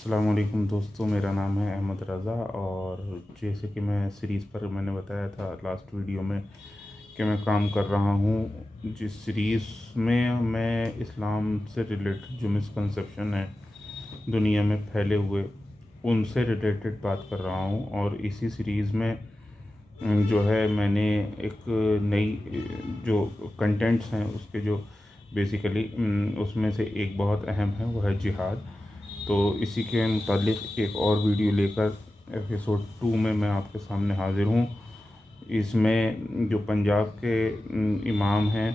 अस्सलाम वालेकुम दोस्तों, मेरा नाम है अहमद रज़ा। और जैसे कि मैं सीरीज़ पर मैंने बताया था लास्ट वीडियो में कि मैं काम कर रहा हूँ, जिस सीरीज़ में मैं इस्लाम से रिलेटेड जो मिसकंसेप्शन है दुनिया में फैले हुए उनसे रिलेटेड बात कर रहा हूँ। और इसी सीरीज़ में जो है मैंने एक नई जो कंटेंट्स हैं उसके जो बेसिकली उसमें से एक बहुत अहम है, वो है जिहाद। तो इसी के मुतालिक एक और वीडियो लेकर एपिसोड 2 में मैं आपके सामने हाज़िर हूँ। इसमें जो पंजाब के इमाम हैं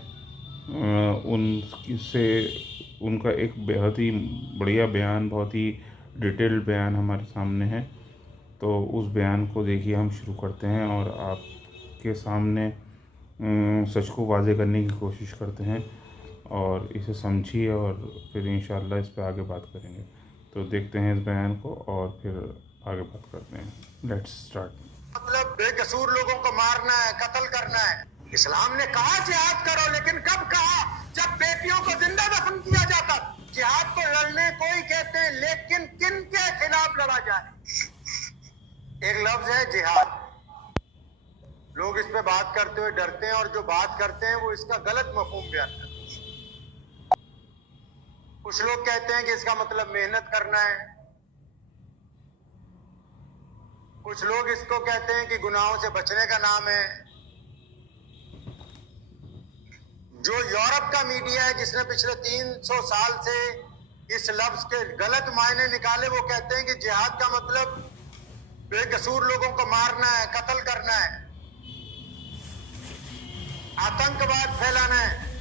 उनसे उनका एक बेहद ही बढ़िया बयान, बहुत ही डिटेल्ड बयान हमारे सामने है। तो उस बयान को देखिए, हम शुरू करते हैं और आपके सामने सच को वाज़े करने की कोशिश करते हैं और इसे समझिए और फिर इंशाअल्लाह इस पर आगे बात करेंगे। तो देखते हैं इस बयान को और फिर आगे बात करते हैं। Let's start. मतलब बेकसूर लोगों को मारना है, कत्ल करना है। इस्लाम ने कहा जिहाद करो, लेकिन कब कहा? जब बेटियों को जिंदा दफन किया जाता। जिहाद को लड़ने को ही कहते हैं, लेकिन किन के खिलाफ लड़ा जाए? एक लफ्ज है जिहाद। लोग इस पे बात करते हुए डरते हैं और जो बात करते हैं वो इसका गलत मफहूम बयान करते हैं। कुछ लोग कहते हैं कि इसका मतलब मेहनत करना है, कुछ लोग इसको कहते हैं कि गुनाहों से बचने का नाम है। जो यूरोप का मीडिया है जिसने पिछले 300 साल से इस लफ्ज के गलत मायने निकाले, वो कहते हैं कि जिहाद का मतलब बेकसूर लोगों को मारना है, कत्ल करना है, आतंकवाद फैलाना है।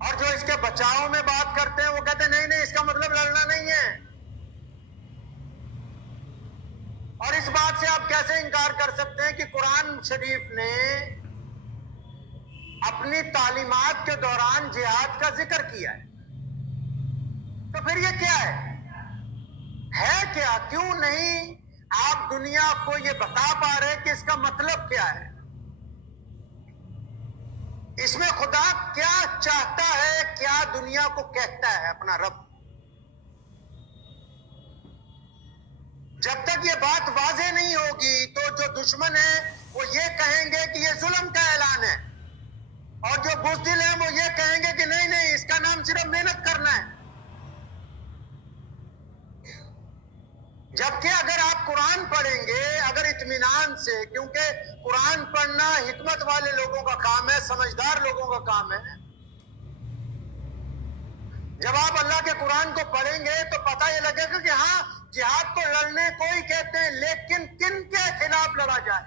और जो इसके बचाव में बात करते हैं वो कहते हैं नहीं नहीं, इसका मतलब लड़ना नहीं है। और इस बात से आप कैसे इनकार कर सकते हैं कि कुरान शरीफ ने अपनी तालीमात के दौरान जिहाद का जिक्र किया है? तो फिर ये क्या है क्या? क्यों नहीं आप दुनिया को ये बता पा रहे कि इसका मतलब क्या है? इसमें खुदा क्या चाहता है, क्या दुनिया को कहता है अपना रब? जब तक ये बात वाज़ेह नहीं होगी तो जो दुश्मन है वो ये कहेंगे कि ये जुल्म का ऐलान है, और जो बुज़दिल है वो ये कहेंगे कि नहीं नहीं, इसका नाम सिर्फ मेहनत करना है। जबकि अगर आप कुरान पढ़ेंगे अगर इत्मीनान से, क्योंकि कुरान पढ़ना हिकमत वाले लोगों का काम है, समझदार लोगों का काम है। जब आप अल्लाह के कुरान को पढ़ेंगे तो पता ये लगेगा कि हाँ, जिहाद तो लड़ने को ही कहते हैं, लेकिन किन के खिलाफ लड़ा जाए,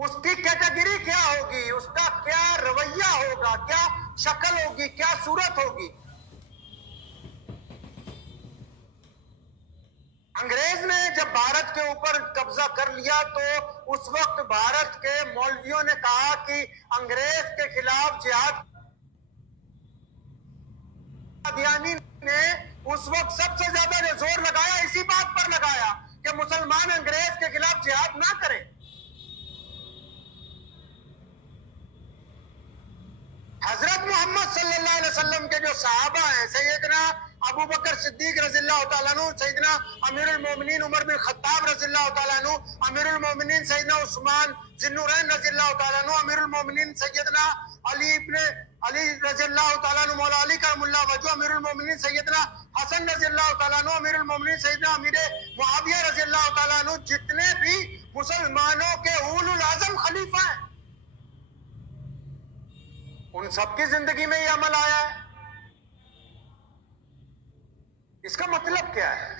उसकी कैटेगरी क्या होगी, उसका क्या रवैया होगा, क्या शक्ल होगी, क्या सूरत होगी। अंग्रेज ने जब भारत के ऊपर कब्जा कर लिया तो उस वक्त भारत के मौलवियों ने कहा कि अंग्रेज के खिलाफ जिहाद। कादियानी ने उस वक्त सबसे ज्यादा जोर लगाया, इसी बात पर लगाया कि मुसलमान अंग्रेज के खिलाफ जिहाद ना करें। हजरत मोहम्मद सल्लल्लाहु अलैहि वसल्लम के जो सहाबा हैं, सैयदना अबू बकर सिद्दीक रज़ियल्लाहु ताला अन्हु, सैयदना अमीरुल मोमिनीन उमर बिन खत्ताब रज़ियल्लाहु ताला अन्हु, अमीरुल मोमिनीन सैयदना उस्मान ज़िन्नुरैन रज़ियल्लाहु ताला अन्हु, अमीरुल मोमिनीन सैयदना अली इब्न अली रज़ियल्लाहु ताला अन्हु मौला अली करमुल्लाह वजह, अमीरुल मोमिनीन सैयदना हसन रज़ियल्लाहु ताला अन्हु, अमीरुल मोमिनीन सैयदना अमीर मुआविया रज़ियल्लाहु ताला अन्हु, जितने भी मुसलमानों के उलुल आज़म खलीफा हैं, उन सबकी जिंदगी में यह अमल आया है। इसका मतलब क्या है?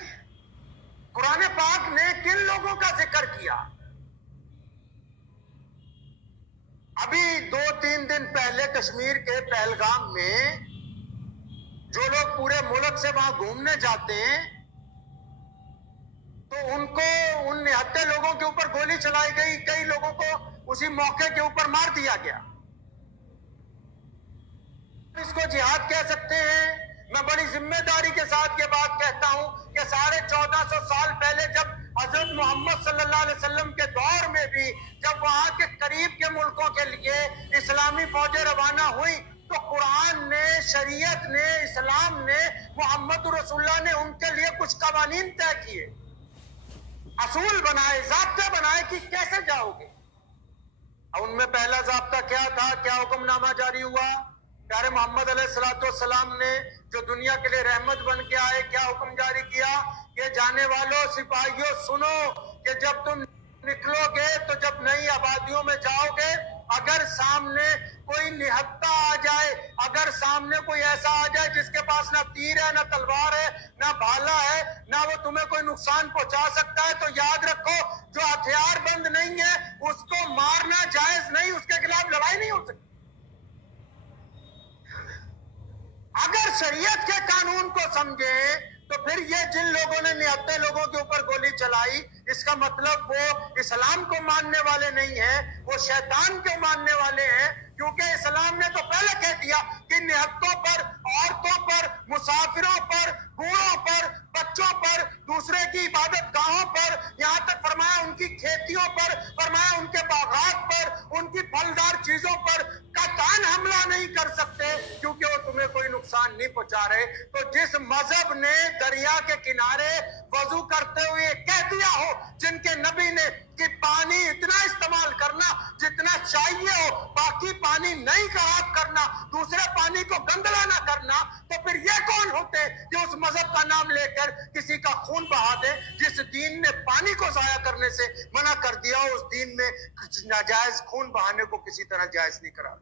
कुरान पाक ने किन लोगों का जिक्र किया? अभी 2-3 दिन पहले कश्मीर के पहलगाम में जो लोग पूरे मुल्क से वहां घूमने जाते हैं तो उनको, उन निहत्थे लोगों के ऊपर गोली चलाई गई, कई लोगों को उसी मौके के ऊपर मार दिया गया। इसको जिहाद कह सकते हैं। मैं बड़ी जिम्मेदारी के साथ ये बात कहता हूं कि 1450 साल पहले जब हजरत मोहम्मद सल्लल्लाहु अलैहि वसल्लम के दौर में भी जब वहां के करीब के मुल्कों के लिए इस्लामी फौजें रवाना हुई तो कुरान ने शरीयत ने, इस्लाम ने, मोहम्मद रसूलुल्लाह ने उनके लिए कुछ कवानीन तय किए, असूल बनाए, ज़ाब्ते बनाए कि कैसे जाओगे। उनमें पहला ज़ाब्ता क्या था, क्या हुक्मनामा जारी हुआ? प्यारे मोहम्मद अलैहिस्सलाम ने जो दुनिया के लिए रहमत बन के आए, क्या हुक्म जारी किया कि जाने वालों, सिपाहियों, सुनो कि जब तुम निकलोगे तो जब नई आबादियों में जाओगे, अगर सामने कोई निहत्ता आ जाए, अगर सामने कोई ऐसा आ जाए जिसके पास ना तीर है, ना तलवार है, ना भाला है, ना वो तुम्हें कोई नुकसान पहुंचा सकता है, तो याद रखो जो हथियार बंद नहीं है उसको मारना जायज नहीं, उसके खिलाफ लड़ाई नहीं हो सकती। अगर शरीयत के कानून को समझे तो फिर ये जिन लोगों ने निहत्ते लोगों के ऊपर गोली चलाई, इसका मतलब वो इस्लाम को मानने वाले नहीं है, वो शैतान को मानने वाले हैं। क्योंकि इस्लाम ने तो पहले कह दिया कि निहत्तों पर, औरतों पर, मुसाफिरों पर, बूढ़ों पर, बच्चों पर, दूसरे की इबादत गाहों पर, यहाँ तक फरमाया उनकी खेतियों पर, फरमाया उनके बागात पर, उनकी फलदार चीजों पर कतई हमला नहीं कर सकते, क्योंकि वो तुम्हें कोई नुकसान नहीं पहुंचा रहे। तो जिस मजहब ने दरिया के किनारे वजू करते हुए कह दिया हो, जिनके नबी ने कि पानी इतना इस्तेमाल करना जितना चाहिए हो, बाकी पानी नहीं खराब करना, दूसरे पानी को गंदला ना करना, तो फिर ये कौन होते जो उस मजहब का नाम लेकर किसी का खून बहा दे? जिस दीन ने पानी को जाया करने से मना कर दिया, उस दीन में नाजायज खून बहाने को किसी तरह जायज नहीं करा।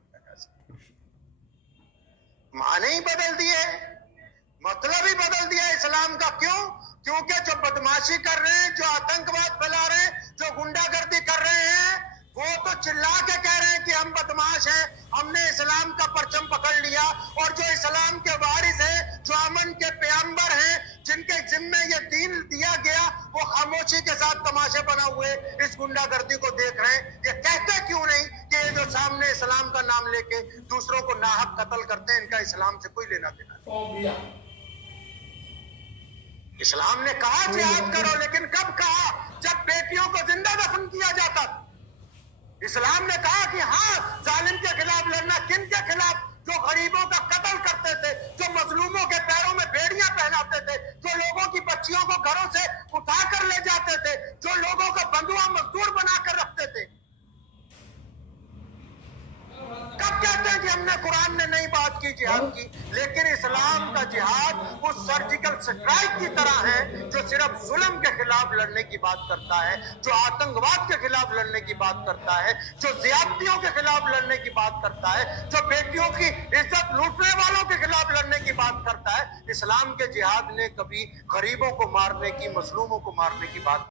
माने ही बदल दिए, मतलब ही बदल दिया इस्लाम का। क्यों? क्योंकि जो बदमाशी कर रहे हैं, जो आतंकवाद फैला रहे हैं, जो गुंडागर्दी कर रहे हैं, वो तो चिल्ला के कह रहे हैं कि हम बदमाश हैं, हमने इस्लाम का परचम पकड़ लिया। और जो इस्लाम के वारिस हैं, जो अमन के पैगंबर हैं, जिनके जिम्मे ये दीन दिया गया, वो खामोशी के साथ तमाशे बना हुए इस गुंडागर्दी को देख रहे हैं। ये कहते क्यों नहीं कि ये जो सामने इस्लाम का नाम लेके दूसरों को नाहक कत्ल करते हैं, इनका इस्लाम से कोई लेना देना नहीं। इस्लाम ने कहा जिहाद करो, लेकिन कब कहा? जब बेटियों को जिंदा दफन किया जाता। इस्लाम ने कहा कि हाँ, जालिम के खिलाफ लड़ना। किन के खिलाफ? जो गरीबों का कत्ल करते थे, जो मजलूमों के पैरों में बेड़ियां पहनाते थे, जो लोगों की बच्चियों को घरों से उठा कर ले जाते थे, जो लोगों को बंधुआ मजदूर बनाकर रखते थे। कब कहते हैं कि हमने कुरान ने नहीं बात की जिहाद की? लेकिन इस्लाम का जिहाद उस सर्जिकल स्ट्राइक की तरह है जो सिर्फ जुल्म के खिलाफ लड़ने की बात करता है, जो आतंकवाद के खिलाफ लड़ने की बात करता है, जो ज्यादतियों के खिलाफ लड़ने की बात करता है, जो बेटियों की इज्जत लूटने वालों के खिलाफ लड़ने की बात करता है। इस्लाम के जिहाद ने कभी गरीबों को मारने की, मजलूमों को मारने की बात